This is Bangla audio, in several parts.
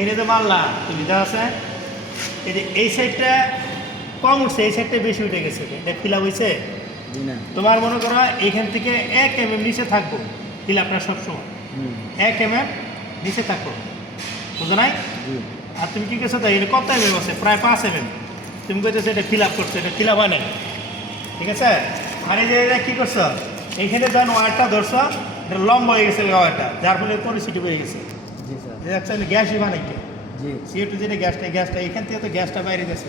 এনে তো মারলা সুবিধা আছে। এই যে এই সাইডটা কম উঠছে, এই সাইডটা বেশি উঠে গেছে, এটা ফিল আপ হয়েছে। তোমার মনে করো এখান থেকে 1 mm নিচে থাকবো ফিল আপটা সবসময় 1 mm নিচে থাকবো, বুঝো নাই? আর তুমি কি করছো তাই এটা কত mm আছে? প্রায় 5 mm। তুমি বলতেছো এটা ফিল আপ করছো, এটা ফিল আপ হয় নাই, ঠিক আছে? আর এই যে এটা কী করছো, এইখানে যখন ওয়ারটা ধরছো এটা লম্বা হয়ে গেছে ওয়ারটা, যার ফলে পরিস্থিতি হয়ে গেছে। অ্যাকচুয়ালি গ্যাসই বানাইছে CO2 যেটা গ্যাসটা এখান থেকে তো গ্যাসটা বাইরে গেছে,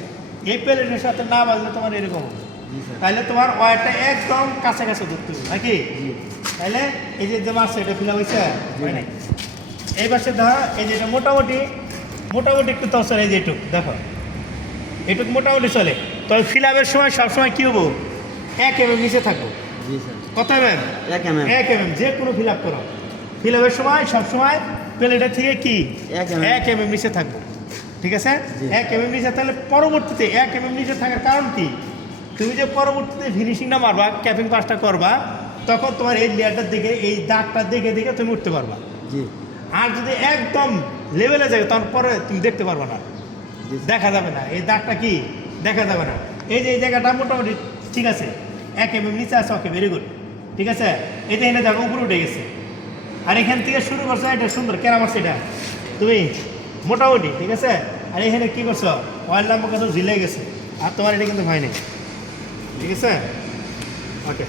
এই প্লেটের সাথে না বাজলে তোমার এরকম হবে। তাহলে তোমার ওয়ারটা একদম কাছাকাছি ধরতে হবে নাকি? তাহলে এই যে মাছটা এটা ফিল হয়েছে হয় নাই। এই পাশে ধর এই যে এটা মোটামুটি একটু তসর, এই যে এটুক দেখো এটুক মোটামুটি চলে। তবে ফিল আপের সময় সবসময় কী হবো, 1 mm নিচে থাকবো। কত mm? 1 mm। যে কোনো ফিল আপ করো, ফিল আপের সময় সবসময় প্লেটের থেকে কি 1 mm নিচে থাকবো, ঠিক আছে? 1 mm নিচে। তাহলে পরবর্তীতে 1 mm নিচে থাকার কারণ কি, তুমি যে পরবর্তীতে ফিনিশিংটা মারবা, ক্যাপিং পাসটা করবা, তখন তোমার এই লেয়ারটার দিকে এই দাগটা দেখে তুমি উঠতে পারবা। আর যদি একদম লেভেলে যায় তারপরে তুমি দেখতে পারবা না, দেখা যাবে না, এই দাগটা কি দেখা যাবে না। এই যে এই জায়গাটা মোটামুটি ঠিক আছে, 1 mm নিচে আছে, ওকে ভেরি গুড, ঠিক আছে? এটা এনে দেখো উপরে উঠে গেছে। আর এখান থেকে শুরু করছো, এটা সুন্দর কেরাম আছে এটা তুমি মোটামুটি, ঠিক আছে? আর এখানে কী করছো, অয়েল লাম্বার কাছে ঝিলে গেছে, আর তোমার এটা কিন্তু হয়নি, ঠিক আছে? ওকে।